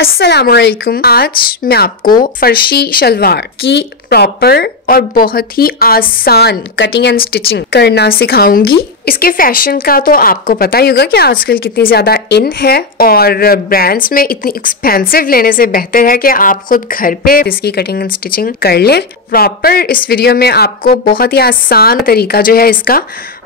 अस्सलामुअलैकुम। आज मैं आपको फर्शी शलवार की प्रॉपर और बहुत ही आसान कटिंग एंड स्टिचिंग करना सिखाऊंगी। इसके फैशन का तो आपको पता ही होगा कि आजकल कितनी ज़्यादा इन है और ब्रांड्स में इतनी एक्सपेंसिव लेने से बेहतर है कि आप खुद घर पे इसकी कटिंग एंड स्टिचिंग कर लें। प्रॉपर इस वीडियो में आपको बहुत ही आसान तरीका जो है इसका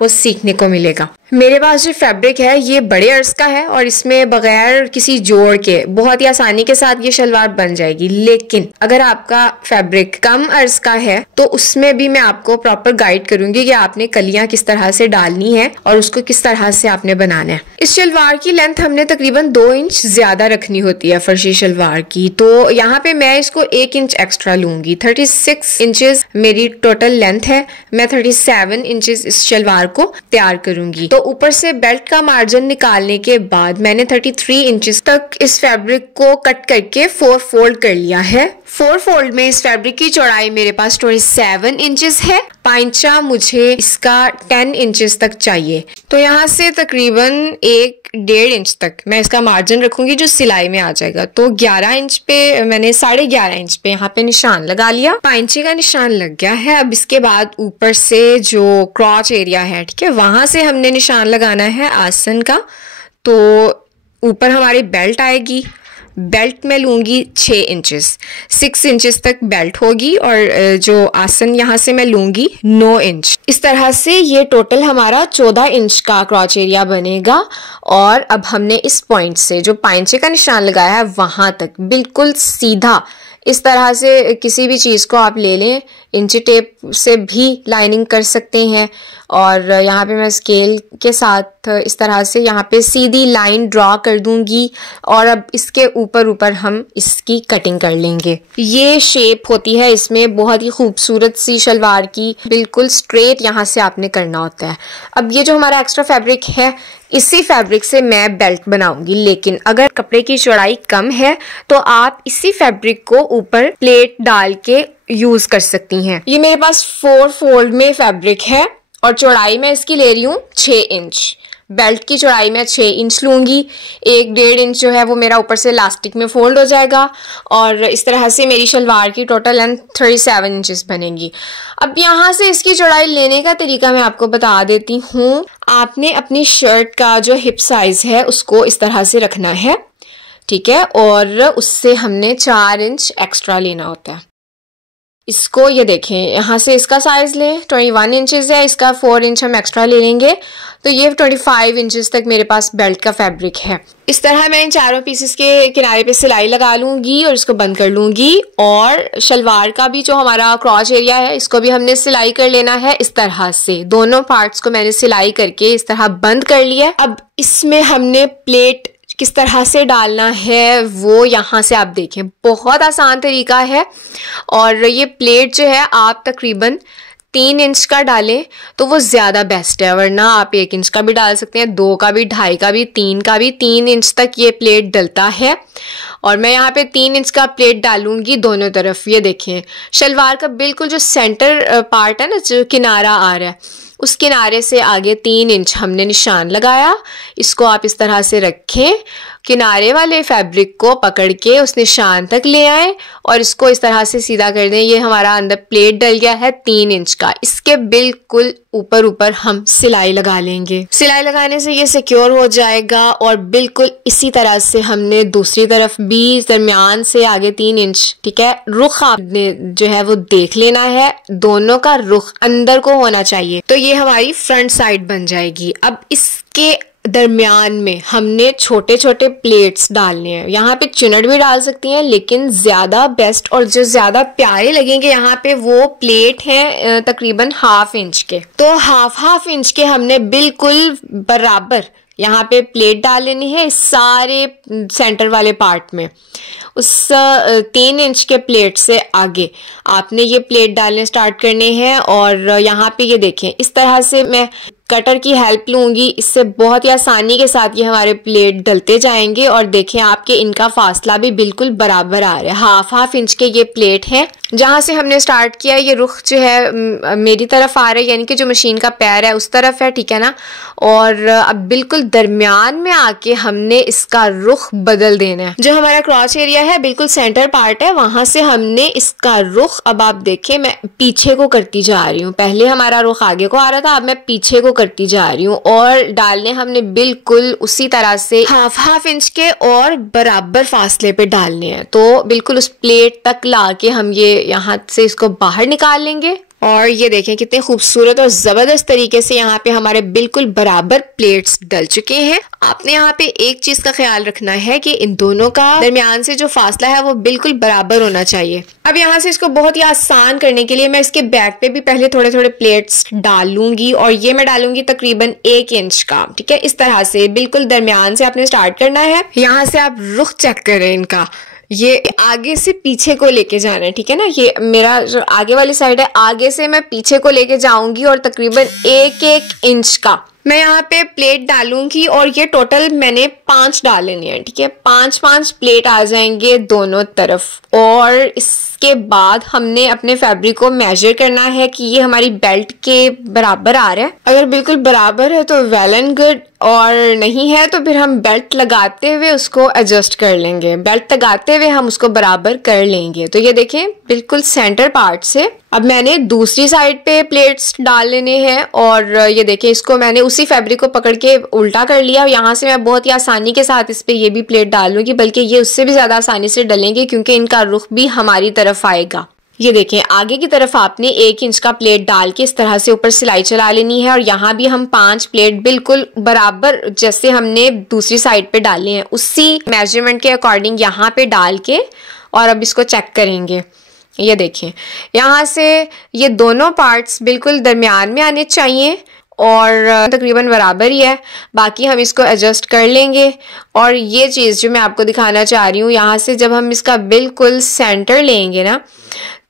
वो सीखने को मिलेगा। मेरे पास जो फैब्रिक है ये बड़े अर्ज का है और इसमें बगैर किसी जोड़ के बहुत ही आसानी के साथ ये शलवार बन जाएगी। लेकिन अगर आपका फैब्रिक कम अर्ज का है तो उसमें भी मैं आपको प्रॉपर गाइड करूंगी कि आपने कलियां किस तरह से डालनी है और उसको किस तरह से आपने बनाना है। इस शलवार की लेंथ हमने तकरीबन 2 इंच ज्यादा रखनी होती है फर्शी शलवार की, तो यहाँ पे मैं इसको 1 इंच एक्स्ट्रा लूंगी। 36 इंचेस मेरी टोटल लेंथ है। मैं 37 इंचेस इस शलवार को तैयार करूंगी। तो ऊपर से बेल्ट का मार्जिन निकालने के बाद मैंने 33 इंचेस तक इस फैब्रिक को कट करके 4 फोल्ड कर लिया है। 4 फोल्ड में इस फैब्रिक की चौड़ाई मेरे पास 27 इंचेस है। पांचा मुझे इसका 10 इंचेस तक चाहिए, तो यहाँ से तकरीबन 1-1.5 इंच तक मैं इसका मार्जिन रखूंगी जो सिलाई में आ जाएगा। तो 11 इंच पे मैंने 11.5 इंच पे यहाँ पे निशान लगा लिया। पांचे का निशान लग गया है। अब इसके बाद ऊपर से जो क्रॉच एरिया है, ठीक है, वहां से हमने निशान लगाना है आसन का। तो ऊपर हमारी बेल्ट आएगी। बेल्ट में लूंगी 6 इंचेस, 6 इंचेस तक बेल्ट होगी और जो आसन यहाँ से मैं लूंगी 9 इंच। इस तरह से ये टोटल हमारा 14 इंच का क्रॉच एरिया बनेगा। और अब हमने इस पॉइंट से जो पांचे का निशान लगाया है वहां तक बिल्कुल सीधा इस तरह से किसी भी चीज को आप ले लें, इंची टेप से भी लाइनिंग कर सकते हैं। और यहाँ पे मैं स्केल के साथ इस तरह से यहाँ पे सीधी लाइन ड्रॉ कर दूंगी और अब इसके ऊपर हम इसकी कटिंग कर लेंगे। ये शेप होती है इसमें बहुत ही खूबसूरत सी शलवार की, बिल्कुल स्ट्रेट यहाँ से आपने करना होता है। अब ये जो हमारा एक्स्ट्रा फैब्रिक है इसी फैब्रिक से मैं बेल्ट बनाऊंगी। लेकिन अगर कपड़े की चौड़ाई कम है तो आप इसी फैब्रिक को ऊपर प्लेट डाल के यूज कर सकती हैं। ये मेरे पास 4 फोल्ड में फैब्रिक है और चौड़ाई मैं इसकी ले रही हूँ 6 इंच। बेल्ट की चौड़ाई मैं 6 इंच लूंगी। 1-1.5 इंच जो है वो मेरा ऊपर से इलास्टिक में फोल्ड हो जाएगा और इस तरह से मेरी शलवार की टोटल लेंथ 37 इंचेस बनेगी। अब यहाँ से इसकी चौड़ाई लेने का तरीका मैं आपको बता देती हूँ। आपने अपनी शर्ट का जो हिप साइज है उसको इस तरह से रखना है, ठीक है, और उससे हमने 4 इंच एक्स्ट्रा लेना होता है। इसको ये देखें, यहाँ से इसका साइज लें 21 इंचेस है, इसका 4 इंच हम एक्स्ट्रा ले लेंगे तो ये 25 इंचेस तक मेरे पास बेल्ट का फैब्रिक है। इस तरह मैं इन चारों पीसेस के किनारे पे सिलाई लगा लूंगी और इसको बंद कर लूंगी। और शलवार का भी जो हमारा क्रॉच एरिया है इसको भी हमने सिलाई कर लेना है। इस तरह से दोनों पार्ट्स को मैंने सिलाई करके इस तरह बंद कर लिया। अब इसमें हमने प्लेट किस तरह से डालना है वो यहाँ से आप देखें, बहुत आसान तरीका है। और ये प्लेट जो है आप तकरीबन 3 इंच का डालें तो वो ज़्यादा बेस्ट है, वरना आप 1 इंच का भी डाल सकते हैं, 2 का भी, 2.5 का भी, 3 का भी। 3 इंच तक ये प्लेट डलता है और मैं यहाँ पे 3 इंच का प्लेट डालूंगी दोनों तरफ। ये देखें, शलवार का बिल्कुल जो सेंटर पार्ट है ना, जो किनारा आ रहा है, उस किनारे से आगे 3 इंच हमने निशान लगाया। इसको आप इस तरह से रखें, किनारे वाले फैब्रिक को पकड़ के उस निशान तक ले आए और इसको इस तरह से सीधा कर दें। ये हमारा अंदर प्लेट डल गया है 3 इंच का। इसके बिल्कुल ऊपर हम सिलाई लगा लेंगे। सिलाई लगाने से ये सिक्योर हो जाएगा। और बिल्कुल इसी तरह से हमने दूसरी तरफ भी दरमियान से आगे 3 इंच, ठीक है, रुख आपने जो है वो देख लेना है, दोनों का रुख अंदर को होना चाहिए। तो ये हमारी फ्रंट साइड बन जाएगी। अब इसके दरमियान में हमने छोटे छोटे प्लेट्स डालने हैं। यहाँ पे चुनट भी डाल सकती हैं, लेकिन ज्यादा बेस्ट और जो ज्यादा प्यारे लगेंगे यहाँ पे वो प्लेट हैं तकरीबन 1/2 इंच के। तो 1/2 इंच के हमने बिल्कुल बराबर यहाँ पे प्लेट डाल लेनी है इस सारे सेंटर वाले पार्ट में। उस 3 इंच के प्लेट से आगे आपने ये प्लेट डालने स्टार्ट करने हैं। और यहाँ पे ये देखें, इस तरह से मैं कटर की हेल्प लूंगी, इससे बहुत ही आसानी के साथ ये हमारे प्लेट डलते जाएंगे। और देखें आपके इनका फासला भी बिल्कुल बराबर आ रहा है, हाफ इंच के ये प्लेट है। जहां से हमने स्टार्ट किया ये रुख जो है मेरी तरफ आ रहा है, यानी कि जो मशीन का पैर है उस तरफ है, ठीक है ना। और अब बिल्कुल दरमियान में आके हमने इसका रुख बदल देना है। जो हमारा क्रॉच एरिया है बिल्कुल सेंटर पार्ट है, वहां से हमने इसका रुख, अब आप देखें मैं पीछे को करती जा रही हूँ। पहले हमारा रुख आगे को आ रहा था, अब मैं पीछे को करती जा रही हूँ। और डालने हमने बिल्कुल उसी तरह से हाफ इंच के और बराबर फासले पे डालने हैं। तो बिल्कुल उस प्लेट तक लाके हम ये यहाँ से इसको बाहर निकाल लेंगे। और ये देखें कितने खूबसूरत और जबरदस्त तरीके से यहाँ पे हमारे बिल्कुल बराबर प्लेट्स डल चुके हैं। आपने यहाँ पे एक चीज का ख्याल रखना है कि इन दोनों का दरमियान से जो फासला है वो बिल्कुल बराबर होना चाहिए। अब यहाँ से इसको बहुत ही आसान करने के लिए मैं इसके बैक पे भी पहले थोड़े थोड़े प्लेट्स डाल लूंगी, और ये मैं डालूंगी तकरीबन 1 इंच का, ठीक है। इस तरह से बिल्कुल दरमियान से आपने स्टार्ट करना है। यहाँ से आप रुख चेक करें इनका, ये आगे से पीछे को लेके जाना है, ठीक है ना। ये मेरा जो आगे वाली साइड है, आगे से मैं पीछे को लेके जाऊंगी और तकरीबन 1 इंच का मैं यहाँ पे प्लेट डालूंगी। और ये टोटल मैंने 5 डालनी है, ठीक है। 5 प्लेट आ जाएंगे दोनों तरफ। और इसके बाद हमने अपने फैब्रिक को मेजर करना है कि ये हमारी बेल्ट के बराबर आ रहा है। अगर बिल्कुल बराबर है तो वेल एंड गुड, और नहीं है तो फिर हम बेल्ट लगाते हुए उसको एडजस्ट कर लेंगे। बेल्ट लगाते हुए हम उसको बराबर कर लेंगे। तो ये देखें बिल्कुल सेंटर पार्ट से अब मैंने दूसरी साइड पे प्लेट्स डाल लेने हैं। और ये देखें इसको मैंने उसी फैब्रिक को पकड़ के उल्टा कर लिया। यहाँ से मैं बहुत ही आसानी के साथ इस पे ये भी प्लेट डाल लूंगी, बल्कि ये उससे भी ज्यादा आसानी से डलेंगे क्योंकि इनका रुख भी हमारी तरफ आएगा। ये देखें आगे की तरफ आपने 1 इंच का प्लेट डाल के इस तरह से ऊपर सिलाई चला लेनी है। और यहाँ भी हम 5 प्लेट बिल्कुल बराबर जैसे हमने दूसरी साइड पे डाले हैं उसी मेजरमेंट के अकॉर्डिंग यहाँ पे डाल के और अब इसको चेक करेंगे। ये देखें यहाँ से ये दोनों पार्ट्स बिल्कुल दरमियान में आने चाहिए और तकरीबन बराबर ही है। बाकी हम इसको एडजस्ट कर लेंगे। और ये चीज़ जो मैं आपको दिखाना चाह रही हूँ, यहाँ से जब हम इसका बिल्कुल सेंटर लेंगे ना,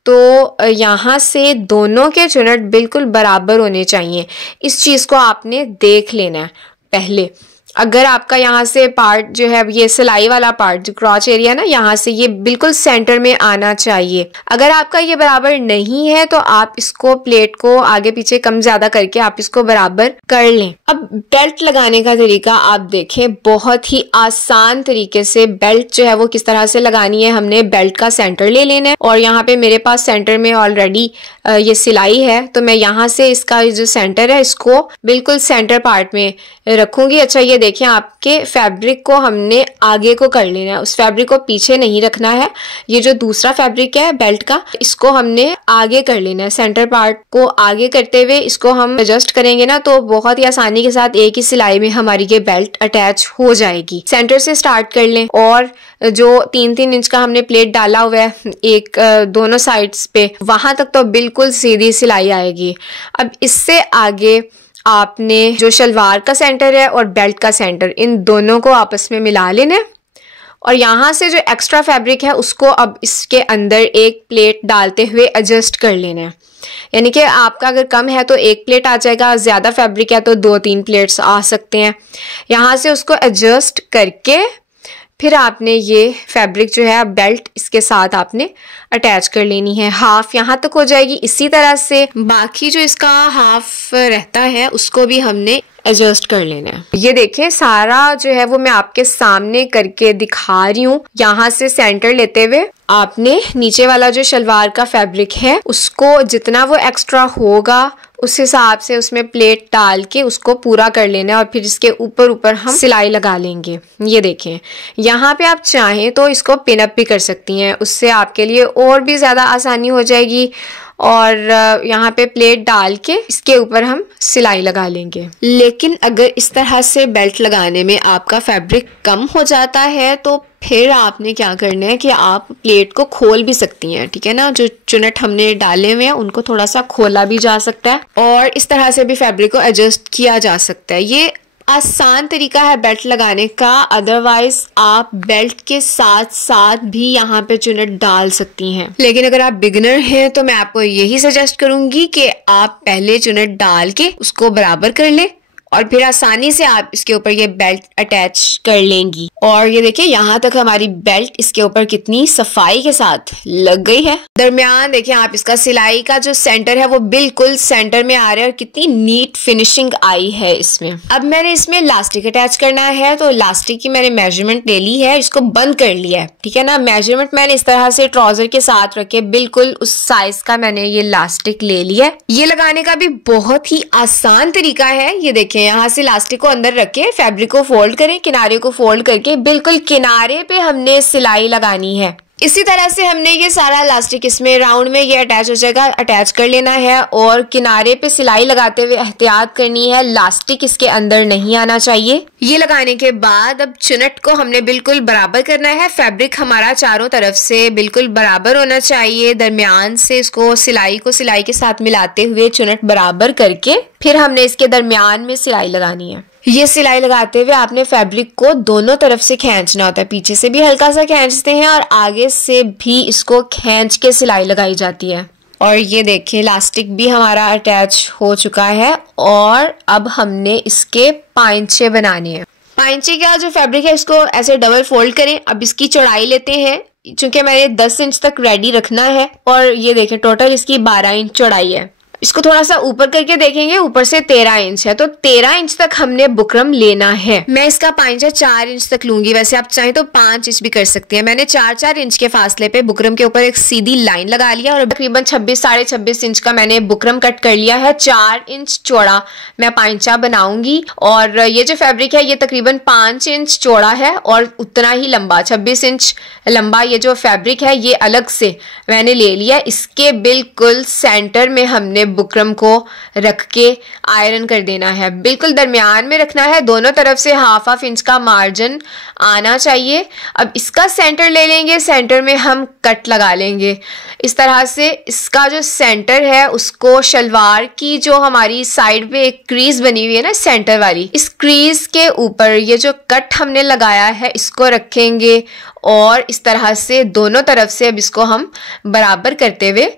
तो यहाँ से दोनों के चुनट बिल्कुल बराबर होने चाहिए। इस चीज़ को आपने देख लेना है पहले। अगर आपका यहाँ से पार्ट जो है ये सिलाई वाला पार्ट जो क्रॉच एरिया ना, यहाँ से ये बिल्कुल सेंटर में आना चाहिए। अगर आपका ये बराबर नहीं है तो आप इसको प्लेट को आगे पीछे कम ज्यादा करके आप इसको बराबर कर लें। अब बेल्ट लगाने का तरीका आप देखें, बहुत ही आसान तरीके से बेल्ट जो है वो किस तरह से लगानी है। हमने बेल्ट का सेंटर ले लेना है और यहाँ पे मेरे पास सेंटर में ऑलरेडी ये सिलाई है, तो मैं यहाँ से इसका जो सेंटर है इसको बिल्कुल सेंटर पार्ट में रखूंगी। अच्छा ये देखिए आपके फैब्रिक को हमने आगे को कर लेना है, उस फैब्रिक को पीछे नहीं रखना है। ये जो दूसरा फैब्रिक है बेल्ट का, इसको हमने आगे कर लेना है। सेंटर पार्ट को आगे करते हुए इसको हम एडजस्ट करेंगे ना, तो बहुत ही आसानी के साथ एक ही सिलाई में हमारी ये बेल्ट अटैच हो जाएगी। सेंटर से स्टार्ट कर लें और जो 3-3 इंच का हमने प्लेट डाला हुआ है एक दोनों साइड्स पे, वहां तक तो बिल्कुल सीधी सिलाई आएगी। अब इससे आगे आपने जो शलवार का सेंटर है और बेल्ट का सेंटर, इन दोनों को आपस में मिला लेना है। और यहाँ से जो एक्स्ट्रा फैब्रिक है उसको अब इसके अंदर एक प्लेट डालते हुए एडजस्ट कर लेना है। यानी कि आपका अगर कम है तो 1 प्लेट आ जाएगा, ज़्यादा फैब्रिक है तो 2-3 प्लेट्स आ सकते हैं। यहाँ से उसको एडजस्ट करके फिर आपने ये फैब्रिक जो है बेल्ट इसके साथ आपने अटैच कर लेनी है। हाफ यहाँ तक हो जाएगी। इसी तरह से बाकी जो इसका हाफ रहता है उसको भी हमने एडजस्ट कर लेना है। ये देखें सारा जो है वो मैं आपके सामने करके दिखा रही हूँ। यहाँ से सेंटर लेते हुए आपने नीचे वाला जो शलवार का फैब्रिक है उसको जितना वो एक्स्ट्रा होगा उस हिसाब से उसमें प्लेट डाल के उसको पूरा कर लेना है और फिर इसके ऊपर ऊपर हम सिलाई लगा लेंगे। ये देखें यहाँ पे आप चाहें तो इसको पिन अप भी कर सकती हैं, उससे आपके लिए और भी ज़्यादा आसानी हो जाएगी। और यहाँ पे प्लेट डाल के इसके ऊपर हम सिलाई लगा लेंगे। लेकिन अगर इस तरह से बेल्ट लगाने में आपका फैब्रिक कम हो जाता है तो फिर आपने क्या करना है कि आप प्लेट को खोल भी सकती हैं, ठीक है ना। जो चुनट हमने डाले हुए हैं उनको थोड़ा सा खोला भी जा सकता है और इस तरह से भी फैब्रिक को एडजस्ट किया जा सकता है। ये आसान तरीका है बेल्ट लगाने का, अदरवाइज आप बेल्ट के साथ साथ भी यहाँ पे चुन्नट डाल सकती हैं। लेकिन अगर आप बिगिनर हैं तो मैं आपको यही सजेस्ट करूंगी कि आप पहले चुन्नट डाल के उसको बराबर कर लें और फिर आसानी से आप इसके ऊपर ये बेल्ट अटैच कर लेंगी। और ये देखिए यहाँ तक हमारी बेल्ट इसके ऊपर कितनी सफाई के साथ लग गई है। दरमियान देखिए आप इसका सिलाई का जो सेंटर है वो बिल्कुल सेंटर में आ रहा है और कितनी नीट फिनिशिंग आई है इसमें। अब मैंने इसमें इलास्टिक अटैच करना है, तो इलास्टिक की मैंने मेजरमेंट ले ली है, इसको बंद कर लिया है, ठीक है ना। मेजरमेंट मैंने इस तरह से ट्राउजर के साथ रखे, बिल्कुल उस साइज का मैंने ये इलास्टिक ले लिया है। ये लगाने का भी बहुत ही आसान तरीका है। ये देखें यहाँ से इलास्टिक को अंदर रख के फैब्रिक को फोल्ड करें, किनारे को फोल्ड करके बिल्कुल किनारे पे हमने सिलाई लगानी है। इसी तरह से हमने ये सारा इलास्टिक इसमें राउंड में ये अटैच हो जाएगा, अटैच कर लेना है और किनारे पे सिलाई लगाते हुए एहतियात करनी है, इलास्टिक इसके अंदर नहीं आना चाहिए। ये लगाने के बाद अब चुन्नट को हमने बिल्कुल बराबर करना है। फैब्रिक हमारा चारों तरफ से बिल्कुल बराबर होना चाहिए। दरमियान से इसको सिलाई को सिलाई के साथ मिलाते हुए चुन्नट बराबर करके फिर हमने इसके दरमियान में सिलाई लगानी है। ये सिलाई लगाते हुए आपने फैब्रिक को दोनों तरफ से खींचना होता है, पीछे से भी हल्का सा खींचते हैं और आगे से भी इसको खींच के सिलाई लगाई जाती है। और ये देखिए इलास्टिक भी हमारा अटैच हो चुका है और अब हमने इसके पांचे बनाने हैं। पांचे का जो फैब्रिक है इसको ऐसे डबल फोल्ड करें। अब इसकी चौड़ाई लेते हैं, चूंकि मैंने 10 इंच तक रेडी रखना है और ये देखें टोटल इसकी 12 इंच चौड़ाई है। इसको थोड़ा सा ऊपर करके देखेंगे, ऊपर से 13 इंच है, तो 13 इंच तक हमने बुकरम लेना है। मैं इसका पांचा 4 इंच तक लूंगी, वैसे आप चाहें तो 5 इंच भी कर सकती हैं। मैंने 4-4 इंच के फासले पे बुकरम के ऊपर एक सीधी लाइन लगा लिया और तकरीबन 26-26.5 इंच का मैंने बुकरम कट कर लिया है। 4 इंच चौड़ा मैं पांचा बनाऊंगी और ये जो फैब्रिक है ये तकरीबन 5 इंच चौड़ा है और उतना ही लंबा 26 इंच लंबा ये जो फैब्रिक है ये अलग से मैंने ले लिया। इसके बिल्कुल सेंटर में हमने बुकरम को रख के आयरन कर देना है, बिल्कुल दरमियान में रखना है, दोनों तरफ से हाफ इंच का मार्जिन आना चाहिए। अब इसका सेंटर ले लेंगे, सेंटर में हम कट लगा लेंगे इस तरह से। इसका जो सेंटर है उसको शलवार की जो हमारी साइड पे एक क्रीज बनी हुई है ना सेंटर वाली, इस क्रीज के ऊपर ये जो कट हमने लगाया है इसको रखेंगे और इस तरह से दोनों तरफ से अब इसको हम बराबर करते हुए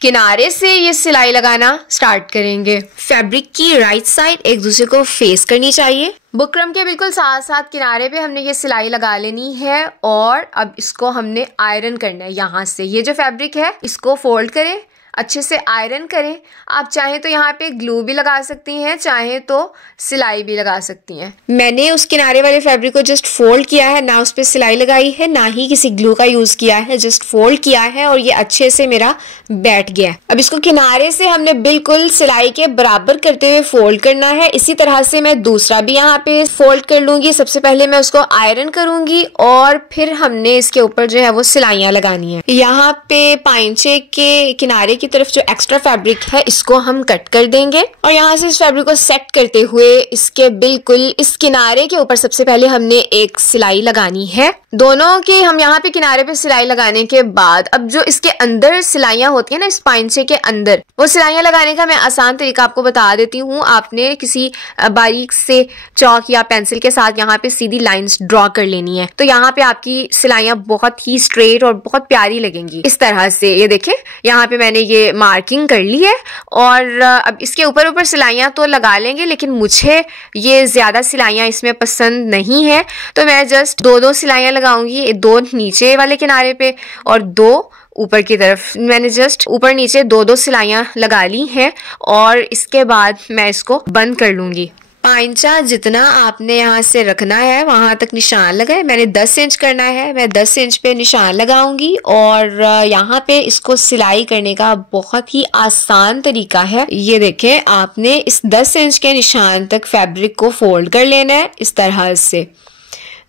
किनारे से ये सिलाई लगाना स्टार्ट करेंगे। फैब्रिक की राइट साइड एक दूसरे को फेस करनी चाहिए। बुकरम के बिल्कुल साथ साथ किनारे पे हमने ये सिलाई लगा लेनी है और अब इसको हमने आयरन करना है। यहाँ से ये जो फैब्रिक है इसको फोल्ड करें, अच्छे से आयरन करें। आप चाहें तो यहाँ पे ग्लू भी लगा सकती हैं, चाहें तो सिलाई भी लगा सकती हैं। मैंने उस किनारे वाले फैब्रिक को जस्ट फोल्ड किया है, ना उस पर सिलाई लगाई है ना ही किसी ग्लू का यूज किया है, जस्ट फोल्ड किया है और ये अच्छे से मेरा बैठ गया है। अब इसको किनारे से हमने बिल्कुल सिलाई के बराबर करते हुए फोल्ड करना है। इसी तरह से मैं दूसरा भी यहाँ पे फोल्ड कर लूंगी। सबसे पहले मैं उसको आयरन करूंगी और फिर हमने इसके ऊपर जो है वो सिलाइयां लगानी है। यहाँ पे पांचे के किनारे की तरफ जो एक्स्ट्रा फैब्रिक है इसको हम कट कर देंगे और यहाँ से इस फैब्रिक को सेट करते हुए इसके बिल्कुल इस किनारे के ऊपर सबसे पहले हमने एक सिलाई लगानी है। दोनों के हम यहाँ पे किनारे पे सिलाई लगाने के बाद अब जो इसके अंदर सिलाइयां होती है ना इस पांचे के अंदर, वो सिलाइयां लगाने का मैं आसान तरीका आपको बता देती हूँ। आपने किसी बारीक से चौक या पेंसिल के साथ यहाँ पे सीधी लाइंस ड्रॉ कर लेनी है, तो यहाँ पे आपकी सिलाइयां बहुत ही स्ट्रेट और बहुत प्यारी लगेंगी इस तरह से। ये देखें यहाँ पे मैंने ये मार्किंग कर ली है और अब इसके ऊपर ऊपर सिलाइयां तो लगा लेंगे, लेकिन मुझे ये ज्यादा सिलाइयां इसमें पसंद नहीं है, तो मैं जस्ट 2-2 सिलाइयां लगाऊंगी, 2 नीचे वाले किनारे पे और 2 ऊपर की तरफ। मैंने जस्ट ऊपर नीचे 2-2 सिलाइयां लगा ली हैं और इसके बाद मैं इसको बंद कर लूंगी। पांचा जितना आपने यहाँ से रखना है वहां तक निशान लगाए। मैंने 10 इंच करना है, मैं 10 इंच पे निशान लगाऊंगी और यहाँ पे इसको सिलाई करने का बहुत ही आसान तरीका है। ये देखें आपने इस 10 इंच के निशान तक फैब्रिक को फोल्ड कर लेना है इस तरह से।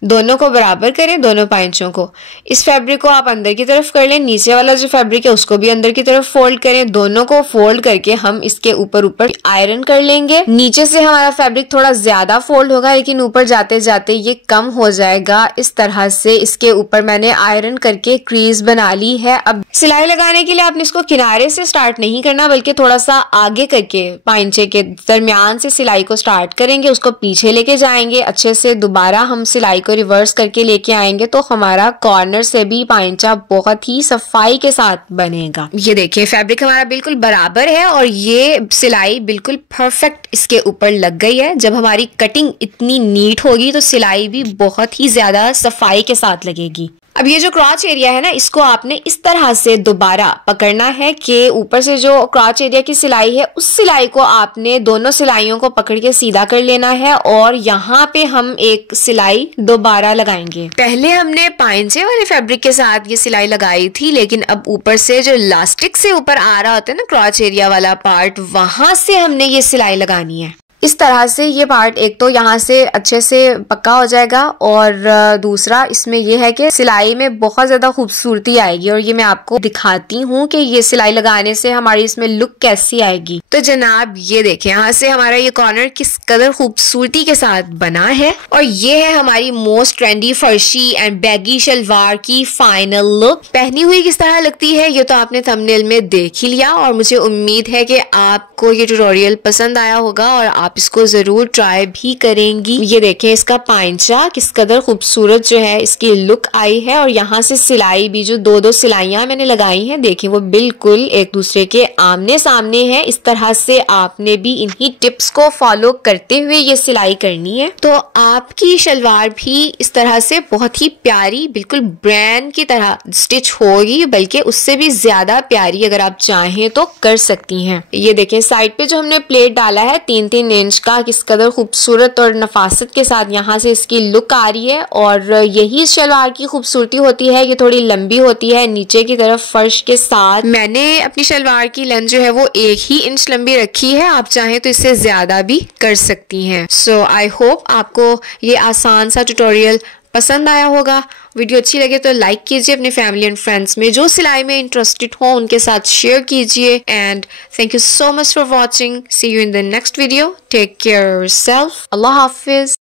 दोनों को बराबर करें, दोनों पाइंचों को। इस फैब्रिक को आप अंदर की तरफ कर लें, नीचे वाला जो फैब्रिक है उसको भी अंदर की तरफ फोल्ड करें। दोनों को फोल्ड करके हम इसके ऊपर ऊपर आयरन कर लेंगे। नीचे से हमारा फैब्रिक थोड़ा ज्यादा फोल्ड होगा, लेकिन ऊपर जाते जाते ये कम हो जाएगा। इस तरह से इसके ऊपर मैंने आयरन करके क्रीज बना ली है। अब सिलाई लगाने के लिए आपने इसको किनारे से स्टार्ट नहीं करना, बल्कि थोड़ा सा आगे करके पाइंचे के दरमियान से सिलाई को स्टार्ट करेंगे, उसको पीछे लेके जाएंगे। अच्छे से दोबारा हम सिलाई को रिवर्स करके लेके आएंगे तो हमारा कॉर्नर से भी पाइंचा बहुत ही सफाई के साथ बनेगा। ये देखिए फैब्रिक हमारा बिल्कुल बराबर है और ये सिलाई बिल्कुल परफेक्ट इसके ऊपर लग गई है। जब हमारी कटिंग इतनी नीट होगी तो सिलाई भी बहुत ही ज्यादा सफाई के साथ लगेगी। अब ये जो क्रॉच एरिया है ना, इसको आपने इस तरह से दोबारा पकड़ना है कि ऊपर से जो क्रॉच एरिया की सिलाई है उस सिलाई को आपने दोनों सिलाइयों को पकड़ के सीधा कर लेना है और यहाँ पे हम एक सिलाई दोबारा लगाएंगे। पहले हमने पाइंचे वाले फैब्रिक के साथ ये सिलाई लगाई थी, लेकिन अब ऊपर से जो इलास्टिक से ऊपर आ रहा होता है ना क्रॉच एरिया वाला पार्ट, वहां से हमने ये सिलाई लगानी है। इस तरह से ये पार्ट एक तो यहाँ से अच्छे से पक्का हो जाएगा और दूसरा इसमें यह है कि सिलाई में बहुत ज्यादा खूबसूरती आएगी। और ये मैं आपको दिखाती हूँ कि ये सिलाई लगाने से हमारी इसमें लुक कैसी आएगी। तो जनाब ये देखें यहाँ से हमारा ये कॉर्नर किस कदर खूबसूरती के साथ बना है। और ये है हमारी most trendy farshi and baggy salwar की फाइनल लुक। पहनी हुई किस तरह लगती है ये तो आपने थंबनेल में देख ही लिया और मुझे उम्मीद है कि आपको ये ट्यूटोरियल पसंद आया होगा और आप इसको जरूर ट्राई भी करेंगी। ये देखें इसका पाइंचा किस कदर खूबसूरत जो है इसकी लुक आई है। और यहाँ से सिलाई भी जो दो सिलाइयां मैंने लगाई हैं देखें वो बिल्कुल एक दूसरे के आमने सामने है। इस तरह से आपने भी इन्हीं टिप्स को फॉलो करते हुए ये सिलाई करनी है तो आपकी शलवार भी इस तरह से बहुत ही प्यारी बिल्कुल ब्रांड की तरह स्टिच होगी, बल्कि उससे भी ज्यादा प्यारी अगर आप चाहें तो कर सकती हैं। ये देखें साइड पे जो हमने प्लेट डाला है 3-3 इंच का, किस कदर खूबसूरत और नफासत के साथ यहाँ से इसकी लुक आ रही है। और यही शलवार की खूबसूरती होती है, ये थोड़ी लंबी होती है नीचे की तरफ फर्श के साथ। मैंने अपनी शलवार की लेंथ जो है वो 1 ही इंच लंबी रखी है, आप चाहें तो इससे ज्यादा भी कर सकती हैं। सो आई होप आपको ये आसान सा ट्यूटोरियल पसंद आया होगा। वीडियो अच्छी लगे तो लाइक कीजिए, अपने फैमिली एंड फ्रेंड्स में जो सिलाई में इंटरेस्टेड हो उनके साथ शेयर कीजिए। And thank you so much for watching. See you in the next video. Take care yourself. Allah Hafiz.